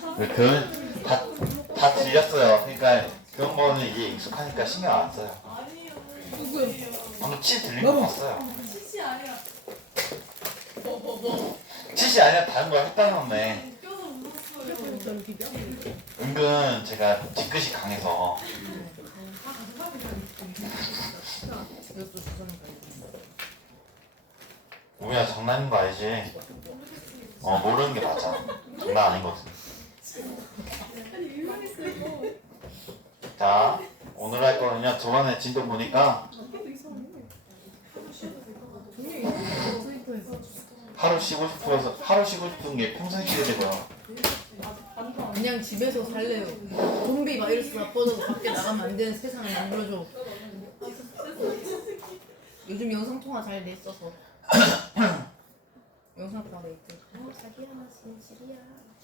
그건 다 들렸어요. 그러니까 그런 거는 이제 익숙하니까 신경 안 써요. 누구요? 방금 치 들린 거 봤어요. 치치 아니야. 치시 아니라 다른 걸 했다는 건데 웃겨서 울었어요. 저는 비벼. 은근 제가 뒤끝이 강해서 이것도 주선인가요? 우리야 장난인 거 알지? 모르는 게 맞아. 장난 아니거든. 아니 유명했어요. 자, 오늘 할 거는요. 저번에 진도 보니까 하루 쉬고 싶어서 하루 쉬고 싶은 게 평생 쉬게 되고요. 그냥 집에서 살래요. 좀비 바이러스 나빠져도 밖에 나가면 안 되는 세상을 만들어줘. 요즘 영상통화 잘 돼 있어서. 영상통화 돼 있대. 자기야 진실이야.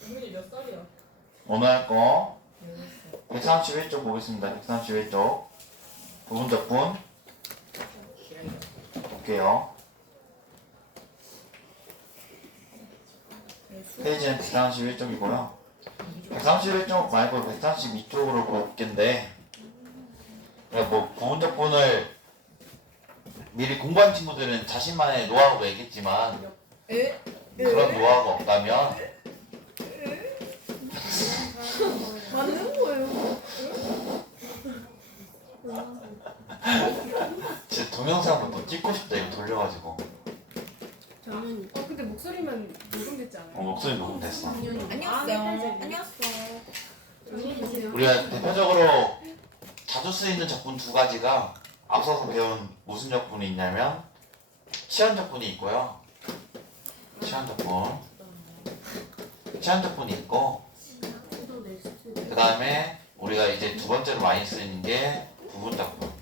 정민이 몇 살이야? 오늘 할 거 131쪽 보겠습니다. 131쪽 부분 적분 볼게요. 페이지는 131쪽이고요. 131쪽 말고 132쪽으로 볼 텐데 뭐 부분 적분을 미리 공부한 친구들은 자신만의 노하우가 있겠지만 에? 그런 노하우가 없다면 맞는 거예요. 제 동영상 한번 찍고 싶다. 이거 돌려가지고 저는 근데 목소리만 녹음됐지 않아요? 목소리 녹음됐어. 안녕하세요. 안녕하세요. 안녕하세요. 우리가 대표적으로 자주 쓰이는 적분 두 가지가 앞서서 배운 무슨 적분이 있냐면 치환 적분이 있고요. 치환 적분이 있고 그 다음에 우리가 이제 두 번째로 많이 쓰이는 게 부분 적분.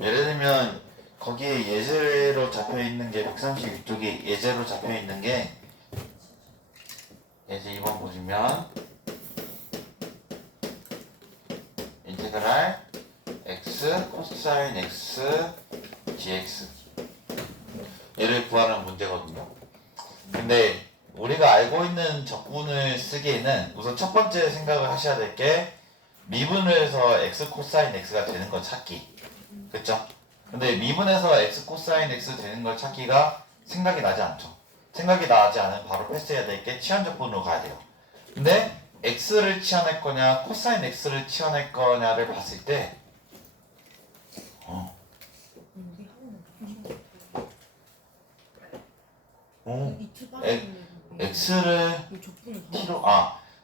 예를 들면 거기에 예제로 잡혀 있는 게 136쪽에 예제로 잡혀 있는 게 예제 2번 보시면 인테그랄 x 코사인 x dx 얘를 구하는 문제거든요. 근데 우리가 알고 있는 적분을 쓰기에는 우선 첫 번째 생각을 하셔야 될 게 미분을 해서 x 코사인 x가 되는 걸 찾기. 그쵸? 근데 미분해서 x 코사인 x 되는 걸 찾기가 생각이 나지 않죠. 생각이 나지 않으면 바로 패스해야 될 게 치환 적분으로 가야 돼요. 근데 x를 치환할 거냐 코사인 x를 치환할 거냐를 봤을 때 x를 t로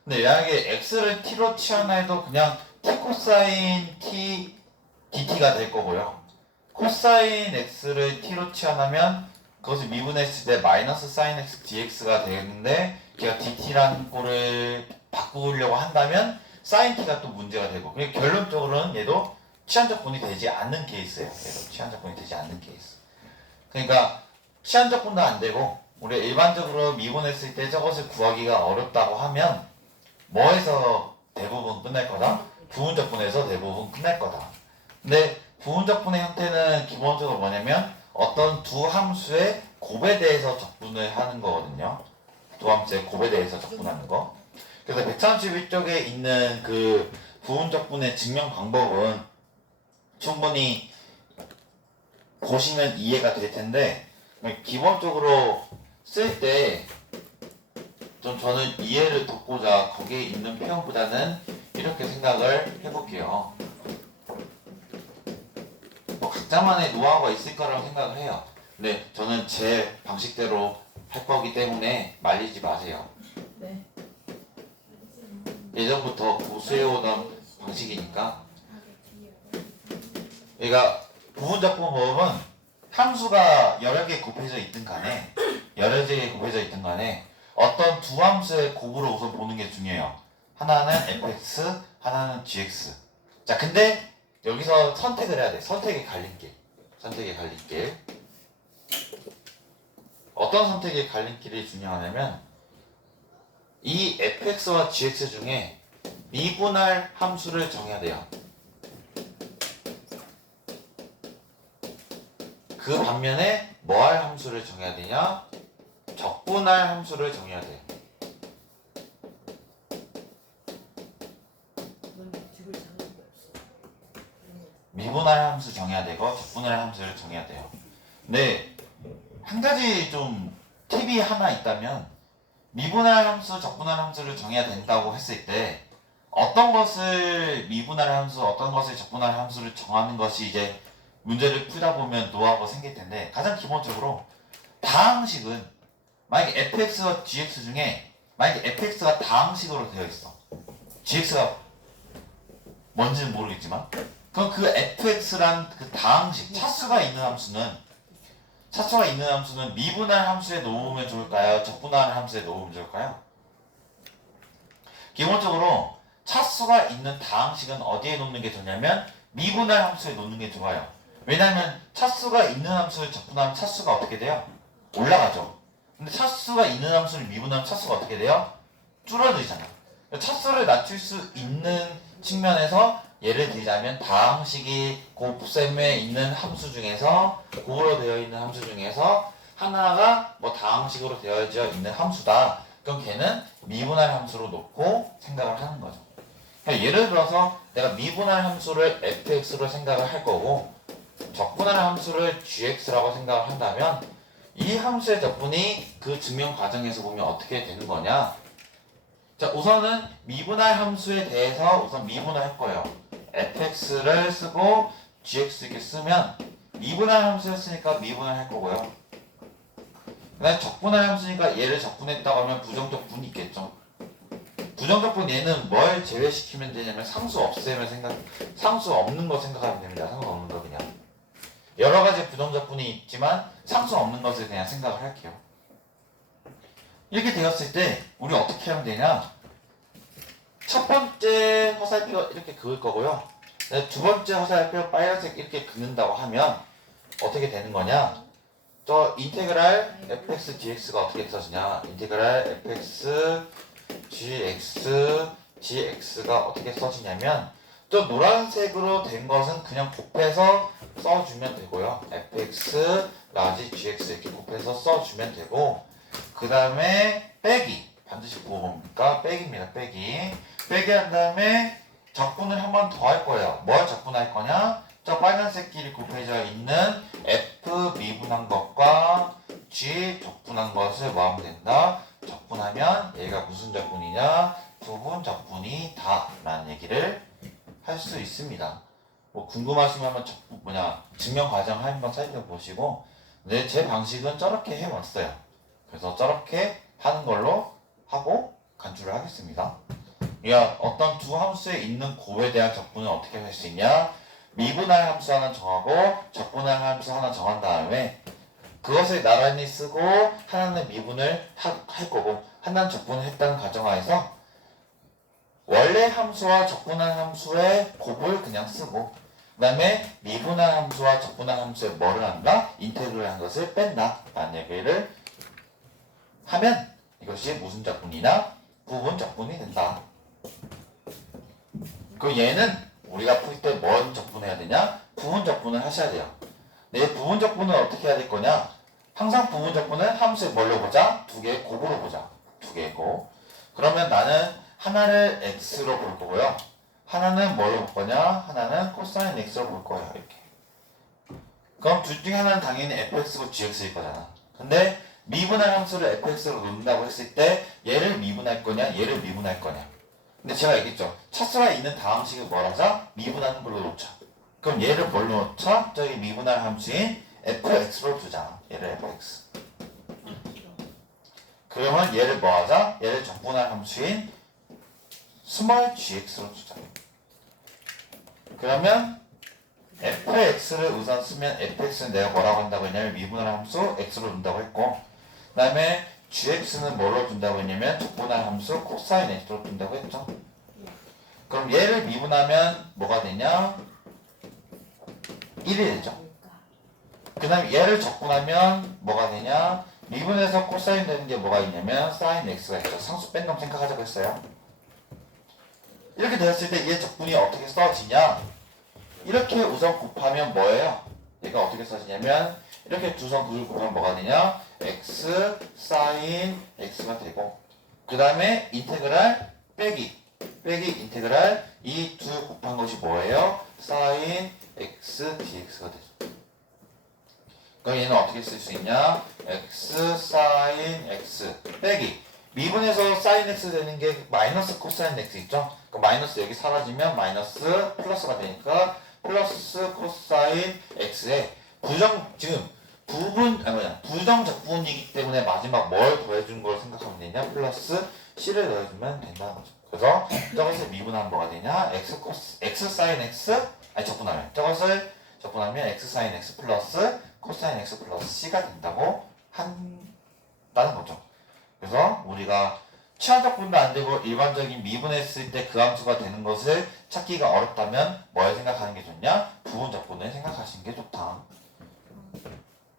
근데 만약에 x를 t로 치환해도 그냥 t 코사인 t dt가 될 거고요. 코사인 x를 t로 치환하면 그것을 미분했을 때 마이너스 사인 x dx가 되는데 걔가 dt라는 꼴을 바꾸려고 한다면 사인 t가 또 문제가 되고 그러니까 결론적으로는 얘도 치환적분이 되지 않는 케이스예요. 얘도 치환적분이 되지 않는 케이스. 그러니까 치환적분도 안 되고 우리가 일반적으로 미분했을 때 저것을 구하기가 어렵다고 하면 뭐에서 대부분 끝날 거다? 부분적분에서 대부분 끝날 거다. 근데 부분적분의 형태는 기본적으로 뭐냐면 어떤 두 함수의 곱에 대해서 적분을 하는 거거든요. 두 함수의 곱에 대해서 적분하는 거. 그래서 131쪽에 있는 그 부분적분의 증명 방법은 충분히 보시면 이해가 될 텐데 기본적으로 쓸 때 좀 저는 이해를 돕고자 거기에 있는 표현보다는 이렇게 생각을 해볼게요. 각자만의 노하우가 있을 거라고 생각을 해요. 근데 저는 제 방식대로 할 거기 때문에 말리지 마세요. 네. 예전부터 고수해오던 방식이니까. 그러니까 부분적분법은 함수가 여러 개 곱해져 있든 간에 어떤 두 함수의 곱으로 우선 보는 게 중요해요. 하나는 fx, 하나는 gx. 자, 근데 여기서 선택을 해야 돼. 선택의 갈림길. 어떤 선택의 갈림길이 중요하냐면 이 fx와 gx 중에 미분할 함수를 정해야 돼요. 그 반면에 뭐 할 함수를 정해야 되냐? 적분할 함수를 정해야 돼. 미분할 함수 정해야 되고 적분할 함수를 정해야 돼요. 근데 한 가지 좀 팁이 하나 있다면 미분할 함수, 적분할 함수를 정해야 된다고 했을 때 어떤 것을 미분할 함수, 어떤 것을 적분할 함수를 정하는 것이 이제 문제를 풀다 보면 노하우가 생길 텐데 가장 기본적으로 다항식은 만약에 fx와 gx 중에 만약에 fx가 다항식으로 되어 있어. gx가 뭔지는 모르겠지만 그럼 그 fx란 그 다항식 차수가 있는 함수는 미분할 함수에 놓으면 좋을까요? 적분할 함수에 놓으면 좋을까요? 기본적으로 차수가 있는 다항식은 어디에 놓는 게 좋냐면 미분할 함수에 놓는 게 좋아요. 왜냐하면 차수가 있는 함수를 적분하면 차수가 어떻게 돼요? 올라가죠. 근데 차수가 있는 함수를 미분하면 차수가 어떻게 돼요? 줄어들잖아요. 차수를 낮출 수 있는 측면에서 예를 들자면 다항식이 곱셈에 있는 함수 중에서 곱으로 되어 있는 함수 중에서 하나가 뭐 다항식으로 되어져 있는 함수다. 그럼 걔는 미분할 함수로 놓고 생각을 하는 거죠. 그러니까 예를 들어서 내가 미분할 함수를 fx로 생각을 할 거고 적분할 함수를 gx라고 생각을 한다면 이 함수의 적분이 그 증명 과정에서 보면 어떻게 되는 거냐? 자, 우선은 미분할 함수에 대해서 우선 미분을 할 거예요. fx를 쓰고 gx 이렇게 쓰면 미분할 함수였으니까 미분을 할 거고요. 그다음에 적분할 함수니까 얘를 적분했다고 하면 부정적분이 있겠죠. 부정적분 얘는 뭘 제외시키면 되냐면 상수 없는 거 생각하면 됩니다. 상수 없는 거 그냥. 여러 가지 부정적분이 있지만 상수 없는 것을 그냥 생각을 할게요. 이렇게 되었을 때 우리 어떻게 하면 되냐? 첫 번째 화살표 이렇게 그을 거고요. 두 번째 화살표 빨간색 이렇게 긋는다고 하면 어떻게 되는 거냐? 저 인테그랄 fx dx가 어떻게 써지냐? 인테그랄 fx gx가 어떻게 써지냐면 저 노란색으로 된 것은 그냥 곱해서 써주면 되고요. fx 라지 gx 이렇게 곱해서 써주면 되고 그 다음에 빼기 반드시 부호니까 빼기입니다. 빼기 한 다음에 적분을 한 번 더 할 거예요. 뭘 적분할 거냐? 저 빨간색끼리 곱해져 있는 f 미분한 것과 g 적분한 것을 뭐 하면 된다? 적분하면 얘가 무슨 적분이냐? 부분 적분이다 라는 얘기를 할 수 있습니다. 뭐 궁금하시면 한번 증명 과정 한번 살펴보시고 네, 제 방식은 저렇게 해왔어요. 그래서 저렇게 하는 걸로 하고 간주를 하겠습니다. 그러니까 어떤 두 함수에 있는 곱에 대한 적분을 어떻게 할 수 있냐? 미분할 함수 하나 정하고 적분할 함수 하나 정한 다음에 그것을 나란히 쓰고 하나는 미분을 할 거고 하나는 적분을 했다는 가정하에서 원래 함수와 적분할 함수의 곱을 그냥 쓰고 그 다음에 미분할 함수와 적분할 함수의 뭐를 한다? 인테그를 한 것을 뺀다 라는 얘기를 하면 이것이 무슨 적분이나 부분 적분이 된다. 그 얘는 우리가 풀 때 뭔 적분해야 되냐? 부분 적분을 하셔야 돼요. 근데 부분 적분은 어떻게 해야 될 거냐? 항상 부분 적분은 함수에 뭘로 보자? 두 개의 곱으로 보자. 두 개의 곱. 그러면 나는 하나를 x로 볼 거고요. 하나는 뭘로 볼 거냐? 하나는 코사인 x로 볼 거예요. 이렇게. 그럼 둘 중에 하나는 당연히 fx고 gx일 거잖아. 근데 미분할 함수를 fx로 놓는다고 했을 때 얘를 미분할 거냐? 얘를 미분할 거냐? 근데 제가 얘기했죠. 차수가 있는 다항식을 뭐라자? 미분하는 걸로 놓자. 그럼 얘를 뭘로 놓자? 저기 미분할 함수인 fx로 두자. 얘를 fx. 그러면 얘를 뭐하자? 얘를 적분할 함수인 스몰 gx로 두자. 그러면 fx를 우선 쓰면 fx는 내가 뭐라고 한다고 했냐면 미분할 함수 x로 둔다고 했고 그 다음에 gx는 뭘로 둔다고 했냐면 적분할 함수 코사인 x로 둔다고 했죠. 그럼 얘를 미분하면 뭐가 되냐? 1이 되죠. 그 다음에 얘를 적분하면 뭐가 되냐? 미분해서 코사인 되는 게 뭐가 있냐면 사인 x가 있죠. 상수 뺀 놈 생각하자고 했어요. 이렇게 되었을 때 얘 적분이 어떻게 써지냐? 이렇게 우선 곱하면 뭐예요? 얘가 어떻게 써지냐면 이렇게 두 선 구를 곱하면 뭐가 되냐? x sin x가 되고 그 다음에 인테그랄 빼기 인테그랄 이 두 곱한 것이 뭐예요? sin x dx가 되죠. 그럼 얘는 어떻게 쓸 수 있냐? x sin x 빼기 미분에서 sin x 되는 게 마이너스 코사인 x 있죠? 그 마이너스 여기 사라지면 마이너스 플러스가 되니까 플러스 코사인 x에 지금 부정적분이기 때문에 마지막 뭘 더해준 걸 생각하면 되냐? 플러스 c를 넣어주면 된다는 거죠. 그래서 저것을 미분하면 뭐가 되냐? x sin x 아니 적분하면 저것을 적분하면 x sin x 플러스 코사인 x 플러스 c가 된다고 한다는 거죠. 그래서 우리가 치환적분도 안 되고 일반적인 미분했을 때 그 함수가 되는 것을 찾기가 어렵다면 뭘 생각하는 게 좋냐? 부분적분을 생각하시는 게 좋다.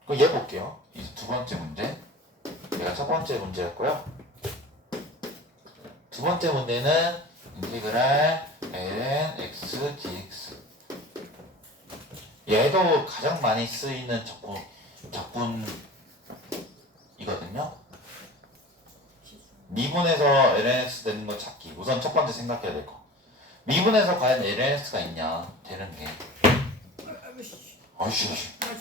그럼 얘 볼게요. 이 두 번째 문제. 얘가 첫 번째 문제였고요. 두 번째 문제는 인테그랄 ln x dx. 얘도 가장 많이 쓰이는 적분이거든요. 미분에서 ln x 되는 거 찾기. 우선 첫 번째 생각해야 될 거. 미분에서 과연 ln x가 있냐? 되는 게. 아이씨.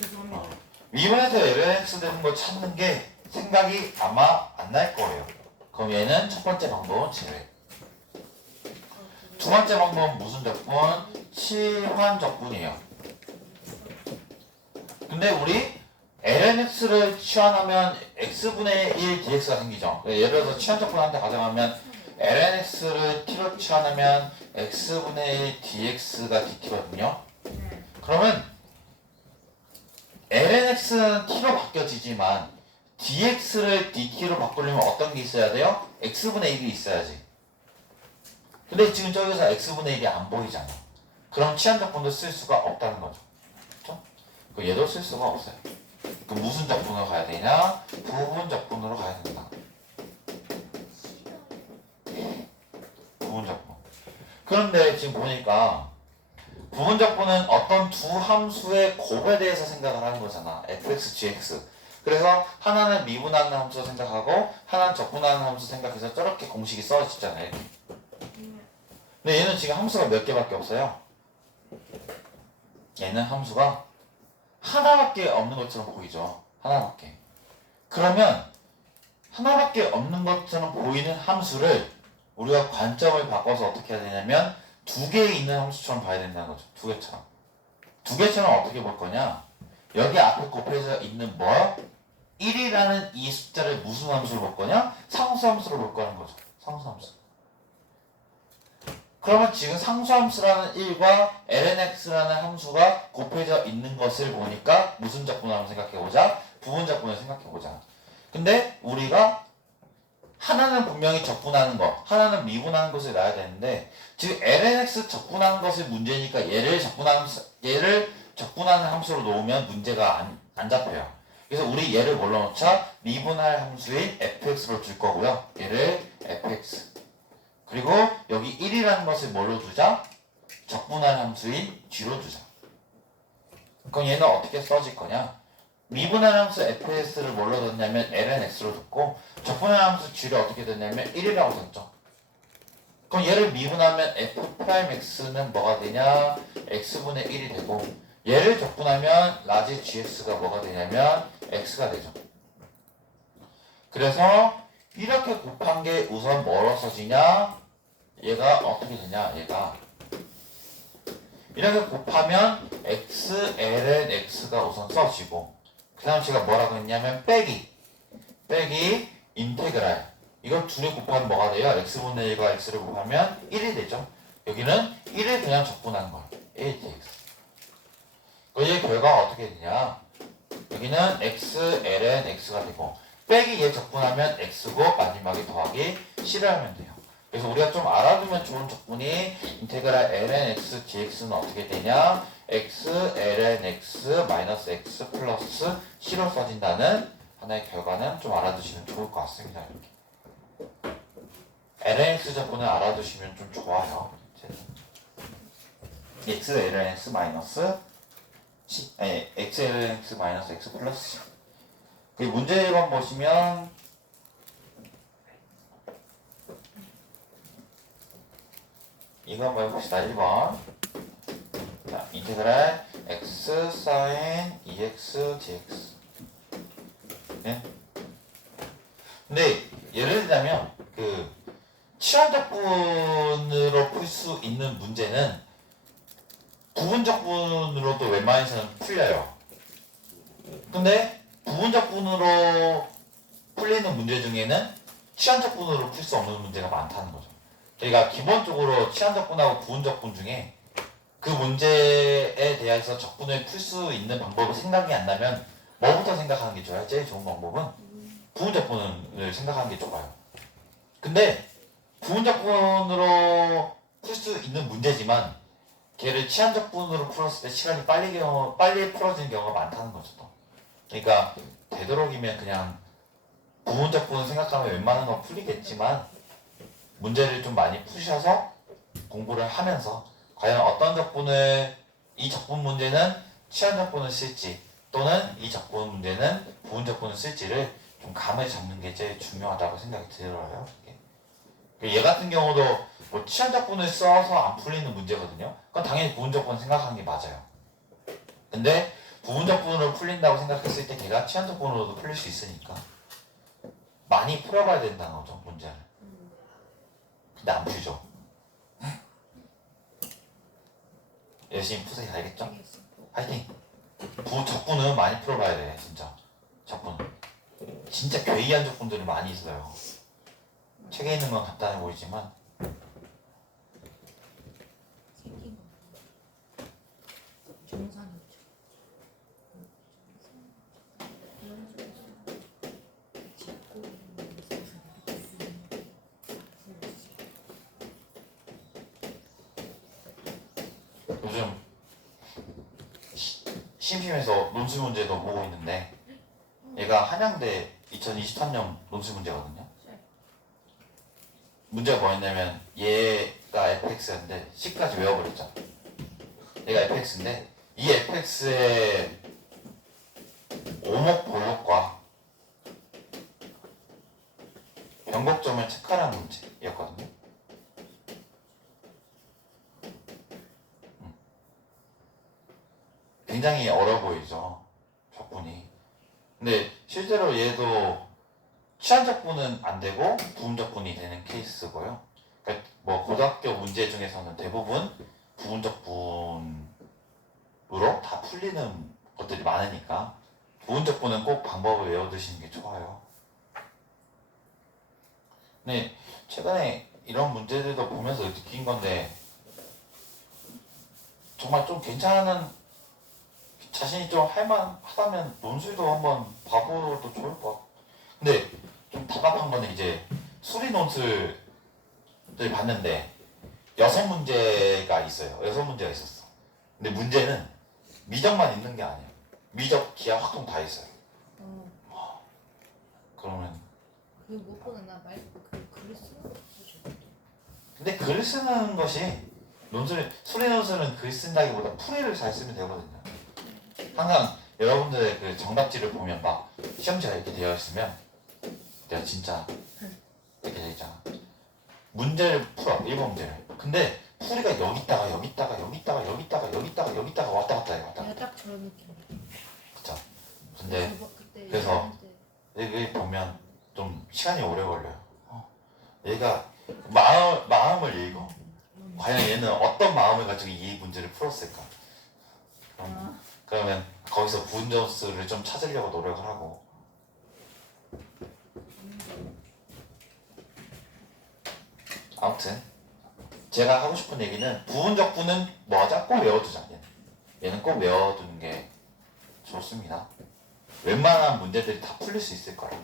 죄송합니다. 미분에서 ln x 되는 거 찾는 게 생각이 아마 안 날 거예요. 그럼 얘는 첫 번째 방법은 제외. 두 번째 방법은 무슨 적분? 치환적분이에요. 근데 우리 lnx를 치환하면 x분의 1 dx가 생기죠. 예를 들어서 치환적분한테 가정하면 lnx를 t로 치환하면 x분의 1 dx가 dt거든요. 그러면 lnx는 t로 바뀌어지지만 dx를 dt로 바꾸려면 어떤 게 있어야 돼요? x분의 1이 있어야지. 근데 지금 저기서 x분의 1이 안 보이잖아. 그럼 치환적분도 쓸 수가 없다는 거죠. 그렇죠? 얘도 쓸 수가 없어요. 그럼 무슨 적분으로 가야 되냐? 부분적분으로 가야 된다. 부분적분. 그런데 지금 보니까 부분적분은 어떤 두 함수의 곱에 대해서 생각을 하는 거잖아. fx, gx. 그래서 하나는 미분하는 함수 생각하고 하나는 적분하는 함수 생각해서 저렇게 공식이 써지잖아요. 이렇게. 근데 얘는 지금 함수가 몇 개밖에 없어요. 얘는 함수가 하나밖에 없는 것처럼 보이죠. 하나밖에. 그러면 하나밖에 없는 것처럼 보이는 함수를 우리가 관점을 바꿔서 어떻게 해야 되냐면 두 개 있는 함수처럼 봐야 된다는 거죠. 두 개처럼. 두 개처럼 어떻게 볼 거냐? 여기 앞에 곱해져 있는 뭐? 1이라는 이 숫자를 무슨 함수로 볼 거냐? 상수함수로 볼 거라는 거죠. 상수함수. 그러면 지금 상수함수라는 1과 lnx라는 함수가 곱해져 있는 것을 보니까 무슨 적분을 한번 생각해보자. 부분적분을 생각해보자. 근데 우리가 하나는 분명히 적분하는 거, 하나는 미분하는 것을 놔야 되는데 지금 lnx 적분하는 것이 문제니까 얘를 적분하는 함수로 놓으면 문제가 안 잡혀요. 그래서 우리 얘를 뭘로 놓자? 미분할 함수인 fx로 줄 거고요. 얘를 fx. 그리고 여기 1이라는 것을 뭘로 두자? 적분할 함수인 g로 두자. 그럼 얘는 어떻게 써질 거냐? 미분할 함수 fs를 뭘로 뒀냐면 lnx로 뒀고 적분할 함수 g를 어떻게 뒀냐면 1이라고 뒀죠. 그럼 얘를 미분하면 f'x는 뭐가 되냐? x분의 1이 되고 얘를 적분하면 라지 gx가 뭐가 되냐면 x가 되죠. 그래서 이렇게 곱한 게 우선 뭐로 써지냐? 얘가 어떻게 되냐? 얘가 이렇게 곱하면 x, ln x가 우선 써지고 그 다음 제가 뭐라고 했냐면 빼기 인테그랄 이걸 둘이 곱하면 뭐가 돼요? x분의 1과 x를 곱하면 1이 되죠. 여기는 1을 그냥 적분하는 거예요. 1 dx. 그의 결과가 어떻게 되냐? 여기는 x, ln x가 되고 빼기 얘 적분하면 x고 마지막에 더하기 c를 하면 돼요. 그래서 우리가 좀 알아두면 좋은 적분이 인테그랄 ln x dx는 어떻게 되냐? x, ln x 마이너스 x 플러스 c로 써진다는 하나의 결과는 좀 알아두시면 좋을 것 같습니다. 이렇게. ln x 적분을 알아두시면 좀 좋아요. x, ln x 마이너스 x, ln x 마이너스 x 플러스 c. 그 문제 1번 보시면 이거 한번 해봅시다. 1번. 자, 인테그랄 x sin 2x dx. 네? 근데 예를 들자면 그 치환적분으로 풀 수 있는 문제는 부분적분으로도 웬만해서는 풀려요. 근데 부분적분으로 풀리는 문제 중에는 치환적분으로 풀 수 없는 문제가 많다는 거죠. 저희가 기본적으로 치환적분하고 부분적분 중에 그 문제에 대해서 적분을 풀 수 있는 방법이 생각이 안 나면 뭐부터 생각하는 게 좋아요? 제일 좋은 방법은 부분적분을 생각하는 게 좋아요. 근데 부분적분으로 풀 수 있는 문제지만 걔를 치환적분으로 풀었을 때 시간이 빨리 풀어지는 경우가 많다는 거죠. 또. 그러니까 되도록이면 그냥 부분적분을 생각하면 웬만한 건 풀리겠지만 문제를 좀 많이 푸셔서 공부를 하면서 과연 어떤 적분을 이 적분 문제는 치환적분을 쓸지 또는 이 적분 문제는 부분적분을 쓸지를 좀 감을 잡는 게 제일 중요하다고 생각이 들어요. 얘 같은 경우도 뭐 치환적분을 써서 안 풀리는 문제거든요. 그건 당연히 부분적분 생각하는 게 맞아요. 근데 부분적분으로 풀린다고 생각했을 때 걔가 치환적분으로도 풀릴 수 있으니까 많이 풀어봐야 된다는 거죠, 문제를. 근데 안 풀죠. 열심히 푸세요. 알겠죠? 화이팅! 적분은 많이 풀어봐야 돼, 진짜. 적분. 진짜 괴이한 적분들이 많이 있어요. 책에 있는 건 간단해 보이지만 생긴 거. 정상이죠. 요즘 심심해서 논술 문제도 보고 있는데 얘가 한양대 2023년 논술 문제거든요. 문제가 뭐였냐면 얘가 fx였는데 c까지 외워버렸잖아. 얘가 fx인데 이 fx의 오목 볼록과 변곡점을 체크하라는 문제였거든요. 굉장히 어려워 보이죠, 적분이. 근데 실제로 얘도 치환적분은 안 되고 부분적분이 되는 케이스고요. 그러니까 뭐 고등학교 문제 중에서는 대부분 부분적분으로 다 풀리는 것들이 많으니까 부분적분은 꼭 방법을 외워두시는 게 좋아요. 근데 최근에 이런 문제들도 보면서 느낀 건데 정말 좀 괜찮은 자신이 좀 할만하다면 논술도 한번 봐봐도 좋을 것 같아요. 근데 좀 답답한 거는 이제 수리 논술을 봤는데 6문제가 있어요. 6문제가 있었어. 근데 문제는 미적만 있는 게 아니에요. 미적, 기하, 확통 다 있어요. 그러면 그 무엇보다 나 글을 쓰는 거 없어. 근데 글을 쓰는 것이 수리 논술은 글 쓴다기보다 풀이를 잘 쓰면 되거든요. 항상 여러분들의 그 정답지를 보면 막 시험지가 이렇게 되어 있으면 내가 진짜 이렇게 되어 있잖아. 문제를 풀어. 1번 문제를. 근데 풀이가 여기다가 여기다가 여기다가 여기다가 여기다가 여기다가 왔다 갔다 해. 왔다 내가 갔다. 딱 저런 느낌. 그쵸. 근데 그때 그래서 여기 보면 좀 시간이 오래 걸려요. 얘가 마음을 읽어. 과연 얘는 어떤 마음을 가지고 이 문제를 풀었을까? 그러면 거기서 부분점수를 좀 찾으려고 노력을 하고. 아무튼 제가 하고 싶은 얘기는 부분적분은 뭐하자? 꼭 외워두자. 얘는 꼭 외워두는 게 좋습니다. 웬만한 문제들이 다 풀릴 수 있을 거예요.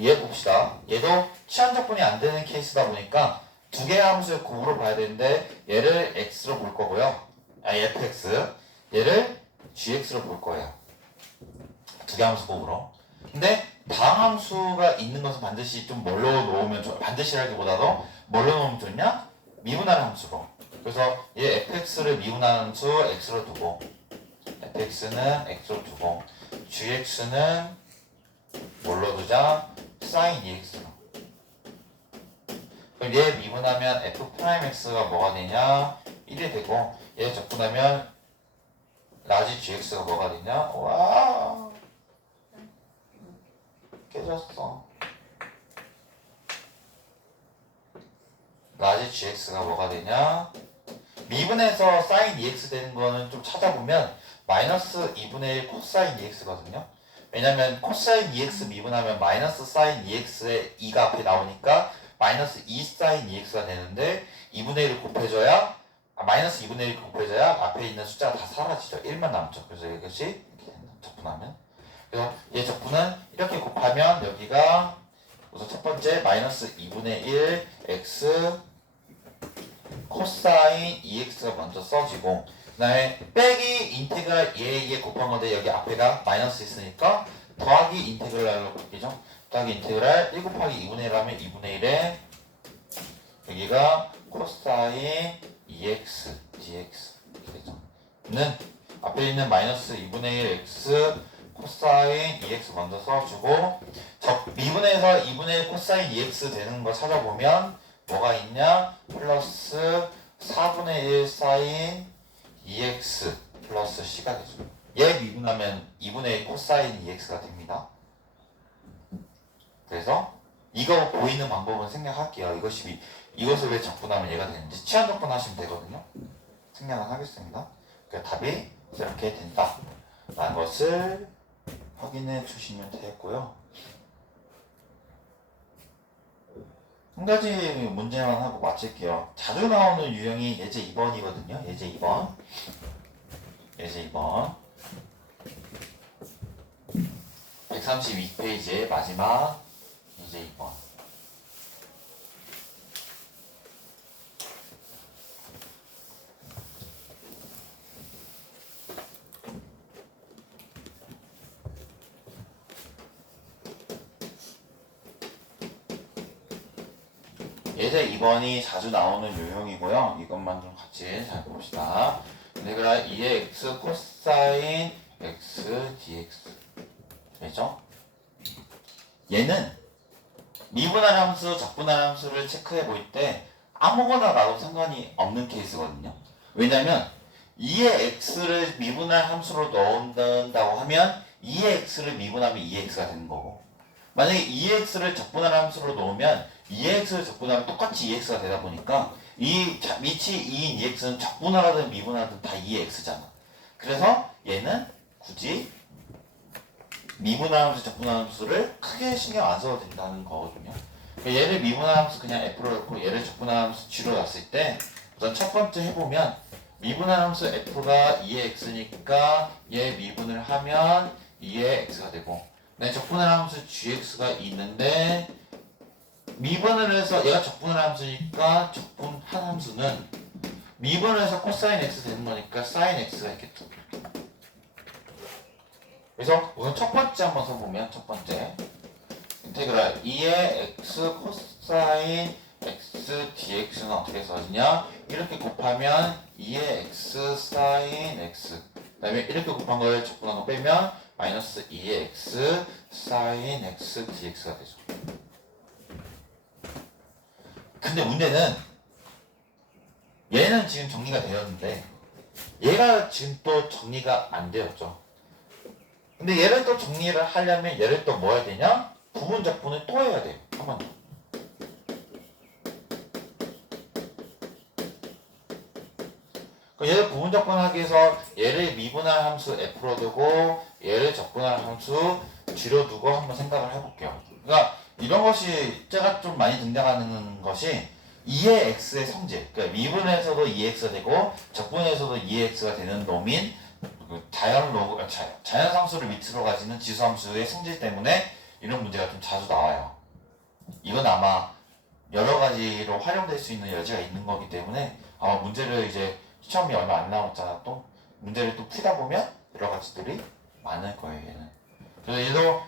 얘 봅시다. 얘도 치환적분이 안 되는 케이스다 보니까 두 개의 함수를 곱으로 봐야 되는데 얘를 x로 볼 거고요. fx. 얘를 gx로 볼 거예요. 두 개 함수 곱으로. 근데 다항 함수가 있는 것은 반드시 좀 뭘로 놓으면 반드시라기보다도 뭘로 놓으면 좋냐? 미분할 함수로. 그래서 얘 fx를 미분할 함수 x로 두고 fx는 x로 두고 gx는 뭘로 두자? sin EX로. 그럼 얘 미분하면 f'x가 뭐가 되냐? 1이 되고 얘 적분하면 라지 gx가 뭐가 되냐? 와 깨졌어. 라지 gx가 뭐가 되냐? 미분해서 sin EX 되는 거는 좀 찾아보면 마이너스 2분의 1 코사인 EX거든요. 왜냐면 코사인 EX 미분하면 마이너스 사인 EX의 2가 앞에 나오니까 마이너스 2 사인 EX가 되는데 2분의 1을 곱해줘야 마이너스 2분의 1을 곱해줘야 앞에 있는 숫자가 다 사라지죠. 1만 남죠. 그래서 이것이 이렇게 된다. 적분하면. 그래서 얘 적분은 이렇게 곱하면 여기가 우선 첫 번째 마이너스 2분의 1 x 코사인 EX가 먼저 써지고 그 다음에 빼기 인테그랄 얘 곱한 건데 여기 앞에가 마이너스 있으니까 더하기 인테그랄로 바뀌죠. 더하기 인테그랄 1 곱하기 2분의 1 하면 2분의 1에 여기가 코사인 EX dx 이렇게 되죠. 는 앞에 있는 마이너스 2분의 1 x 코사인 EX 먼저 써주고 미분해서 2분의 1 코사인 EX 되는 거 찾아보면 뭐가 있냐? 플러스 4분의 1 사인 EX 플러스 C가 되죠. 얘 미분하면 2분의 1 코사인 EX가 됩니다. 그래서 이거 보이는 방법은 생략할게요. 이것을 왜 적분하면 얘가 되는지 치환 적분하시면 되거든요. 생략은 하겠습니다. 그러니까 답이 이렇게 된다 라는 것을 확인해 주시면 되겠고요. 한 가지 문제만 하고 마칠게요. 자주 나오는 유형이 예제 2번이거든요. 예제 2번. 예제 2번. 132페이지의 마지막 예제 2번. 예제 2번이 자주 나오는 유형이고요. 이것만 좀 같이 잘 봅시다. 인테그랄 2의 x 코사인 x dx 되죠? 얘는 미분할 함수, 적분할 함수를 체크해 볼 때 아무거나 나도 상관이 없는 케이스거든요. 왜냐면 2의 x를 미분할 함수로 넣는다고 하면 2의 x를 미분하면 2x가 되는 거고, 만약에 2x를 적분할 함수로 넣으면 2x를 적분하면 똑같이 2x가 되다 보니까 이 밑이 2인 2x는 적분하든 미분하든 다 2x잖아. 그래서 얘는 굳이 미분할 함수, 적분할 함수를 크게 신경 안 써도 된다는 거거든요. 그러니까 얘를 미분할 함수 그냥 f로 넣고 얘를 적분할 함수 g로 놨을 때 우선 첫 번째 해보면 미분할 함수 f가 2의 x니까 얘 미분을 하면 2의 x가 되고, 네, 적분할 함수 gx가 있는데 미분을 해서 얘가 적분할 함수니까 적분한 함수는 미분을 해서 코사인 x 되는 거니까 사인 x가 있겠죠. 그래서 우선 첫 번째 한번 써보면 첫 번째 인테그랄 2의 x 코사인 x dx는 어떻게 써지냐? 이렇게 곱하면 2의 x 사인 x, 그 다음에 이렇게 곱한 걸 적분한 거 빼면 마이너스 2의 x 사인 x dx가 되죠. 근데 문제는 얘는 지금 정리가 되었는데 얘가 지금 또 정리가 안 되었죠. 근데 얘를 또 정리를 하려면 얘를 또 뭐 해야 되냐? 부분 적분을 또 해야 돼요. 한 번 더. 얘를 부분 적분하기 위해서 얘를 미분할 함수 f로 두고 얘를 적분할 함수 g로 두고 한번 생각을 해볼게요. 그러니까 이런 것이 제가 좀 많이 등장하는 것이 2의 x의 성질, 그러니까 미분에서도 2x가 되고 적분에서도 2x가 되는 놈인 자연상수를 밑으로 가지는 지수함수의 성질 때문에 이런 문제가 좀 자주 나와요. 이건 아마 여러 가지로 활용될 수 있는 여지가 있는 거기 때문에 아마 문제를 이제 시험이 얼마 안 남았잖아. 또 문제를 또 풀다 보면 여러 가지들이 많을 거예요. 얘는. 그래서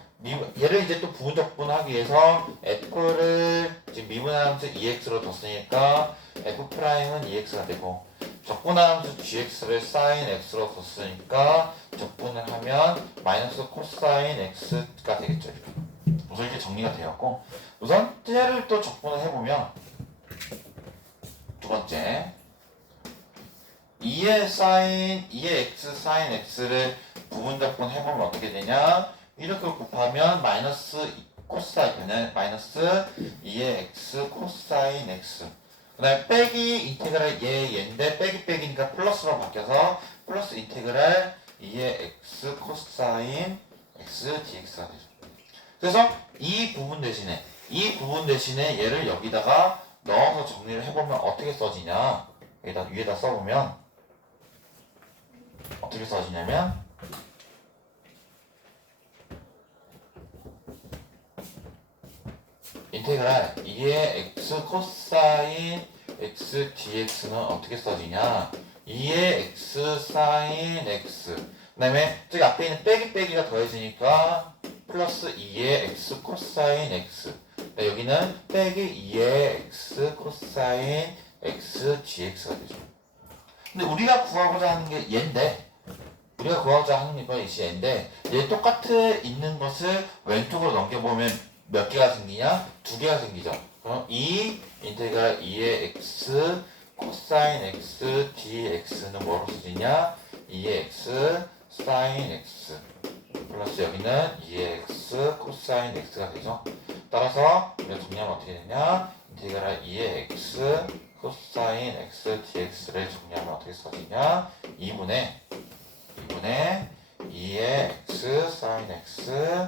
얘를 이제 또 부분 적분하기 위해서 f를 지금 미분할 함수 2x로 뒀으니까 f'은 2x가 되고, 적분할 함수 gx를 sin x로 뒀으니까 적분을 하면 마이너스 코사인 x가 되겠죠. 이렇게. 우선 이렇게 정리가 되었고 우선 얘를 또 적분을 해보면 두 번째 2의 x 사인 x를 부분 적분 해보면 어떻게 되냐 이렇게 곱하면 마이너스 코사인은 마이너스 2의 x 코사인 x 그 다음에 빼기 인테그랄 얘인데 빼기니까 플러스로 바뀌어서 플러스 인테그랄 2의 x 코사인 x dx가 되죠. 그래서 이 부분 대신에 얘를 여기다가 넣어서 정리를 해보면 어떻게 써지냐 여기다 위에다 써보면 어떻게 써지냐면 인테그랄 2의 x 코사인 x dx는 어떻게 써지냐 2의 x 사인 x 그 다음에 저기 앞에 있는 빼기가 더해지니까 플러스 2의 x 코사인 x 여기는 빼기 2의 x 코사인 x dx가 되죠. 근데 우리가 구하고자 하는 게 얘인데 우리가 구하고자 하는 건 얘인데 얘 똑같은 있는 것을 왼쪽으로 넘겨보면 몇 개가 생기냐? 두 개가 생기죠. 그럼 이 인테그랄 2의 x 코사인 x dx는 뭐로 쓰지냐? 2의 x 사인 x 플러스 여기는 2의 x 코사인 x가 되죠. 따라서 우리가 정리하면 어떻게 되냐? 인테그랄 2의 x 코사인 x dx를 정리하면 어떻게 써지냐? 2분의 2의 x 사인 x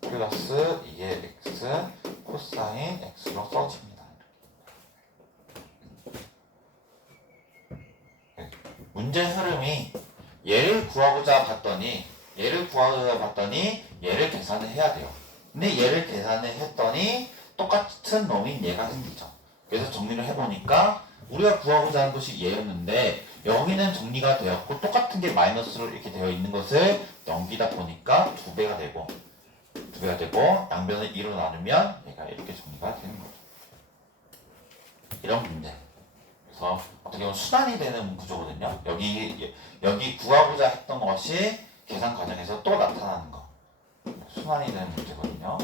플러스 2의 x 코사인 x로 써집니다. 문제 흐름이 얘를 구하고자 봤더니 얘를 계산을 해야 돼요. 근데 얘를 계산을 했더니 똑같은 놈인 얘가 생기죠. 그래서 정리를 해보니까 우리가 구하고자 하는 것이 얘였는데 여기는 정리가 되었고 똑같은 게 마이너스로 이렇게 되어 있는 것을 넘기다 보니까 2배가 되고 양변을 2로 나누면 얘가 이렇게 정리가 되는 거죠. 이런 문제. 그래서 어떻게 보면 순환이 되는 구조거든요. 여기 구하고자 했던 것이 계산 과정에서 또 나타나는 거. 순환이 되는 문제거든요.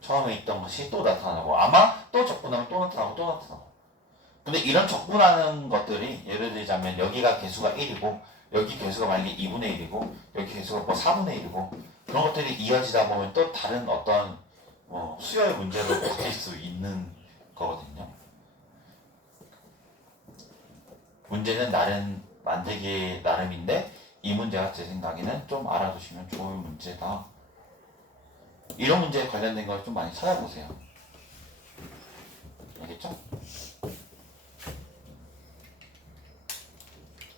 처음에 있던 것이 또 나타나고 아마 또 적분하면 또 나타나고 근데 이런 적분하는 것들이 예를 들자면 여기가 개수가 1이고 여기 개수가 만약에 2분의 1이고 여기 개수가 뭐 4분의 1이고 그런 것들이 이어지다 보면 또 다른 어떤 수열 문제로 바뀔 수 있는 거거든요. 문제는 만들기 나름인데 이 문제가 제 생각에는 좀 알아두시면 좋은 문제다. 이런 문제에 관련된 걸 좀 많이 찾아보세요. 알겠죠?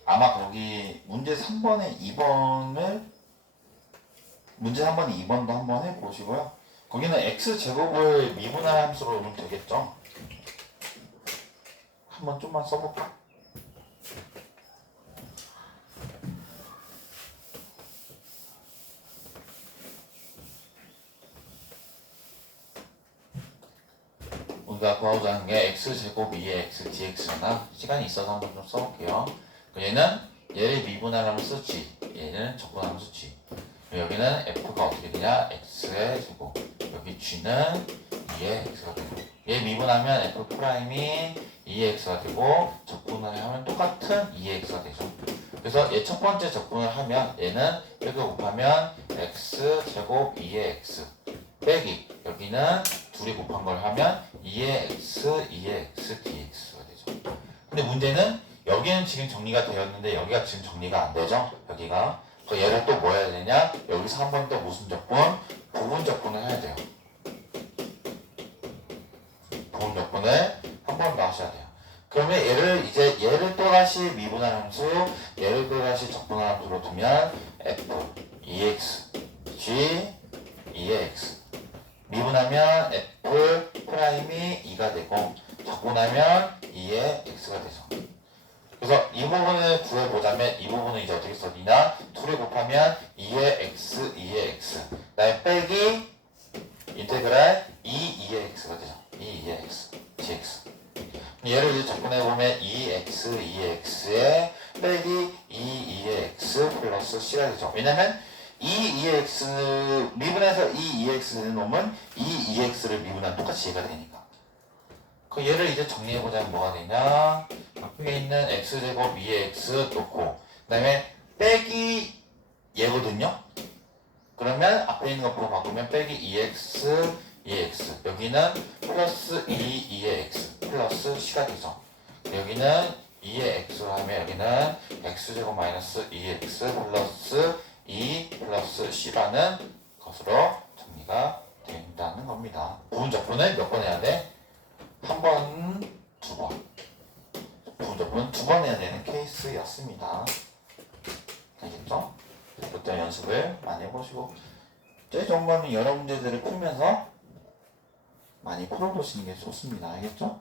아마 거기 문제 3번에 2번도 한번 해보시고요. 거기는 x제곱을 미분할 함수로 넣으면 되겠죠? 한번 좀만 써볼까? 우리가 구하고자 하는 게 x제곱 2의 x dx나 시간이 있어서 한번 좀 써볼게요. 얘를 미분하려면 쓰지 얘는 적분하면 쓰지 여기는 f가 어떻게 되냐 x의 제곱 여기 g는 2의 x가 되고 얘 미분하면 f 프라임이 2의 x가 되고 적분을 하면 똑같은 2의 x가 되죠. 그래서 얘 첫 번째 적분을 하면 얘는 이렇게 곱하면 x 제곱 2의 x 빼기 여기는 둘이 곱한 걸 하면 2의 x dx가 되죠. 근데 문제는 여기는 지금 정리가 되었는데 여기가 지금 정리가 안 되죠. 여기가 얘를 또 뭐 해야 되냐 여기서 한 번 더 무슨 적분? 부분 적분을 해야 돼요. 부분 적분을 한 번 더 하셔야 돼요. 그러면 얘를 또다시 미분할 함수 얘를 또다시 적분할 함수로 두면 f 2x g 2의 x 미분하면 f 프라임이 2가 되고 적분하면 2의 x가 되죠. 그래서 이 부분을 구해보자면 이 부분은 이제 어떻게 써지냐 둘이 곱하면 2의 x 그 다음에 빼기 인테그랄 2의 x가 되죠. 2의 x dx 얘를 이제 접근해보면 2x 2x에 빼기 2의 x 플러스 c가 되죠. 왜냐면 2의 2x 미분해서 2EX 놈은 2EX를 미분하면 똑같이 얘가 되니까. 그 얘를 이제 정리해보자면 뭐가 되냐? 옆에 있는 x제곱 2x 놓고 그 다음에 빼기 얘거든요. 그러면 앞에 있는 것부터 바꾸면 빼기 2x 2x 여기는 플러스 2의 x 플러스 c가 되죠. 여기는 2의 x로 하면 여기는 x제곱 마이너스 2x 플러스 2 플러스 c라는 것으로 정리가 된다는 겁니다. 부분적분을 몇 번 해야 돼? 한 번, 두 번. 부분적분은 두 번 해야 되는 케이스였습니다. 알겠죠? 이때 연습을 많이 해보시고 제일 좋은 거는 여러 문제들을 풀면서 많이 풀어보시는 게 좋습니다. 알겠죠?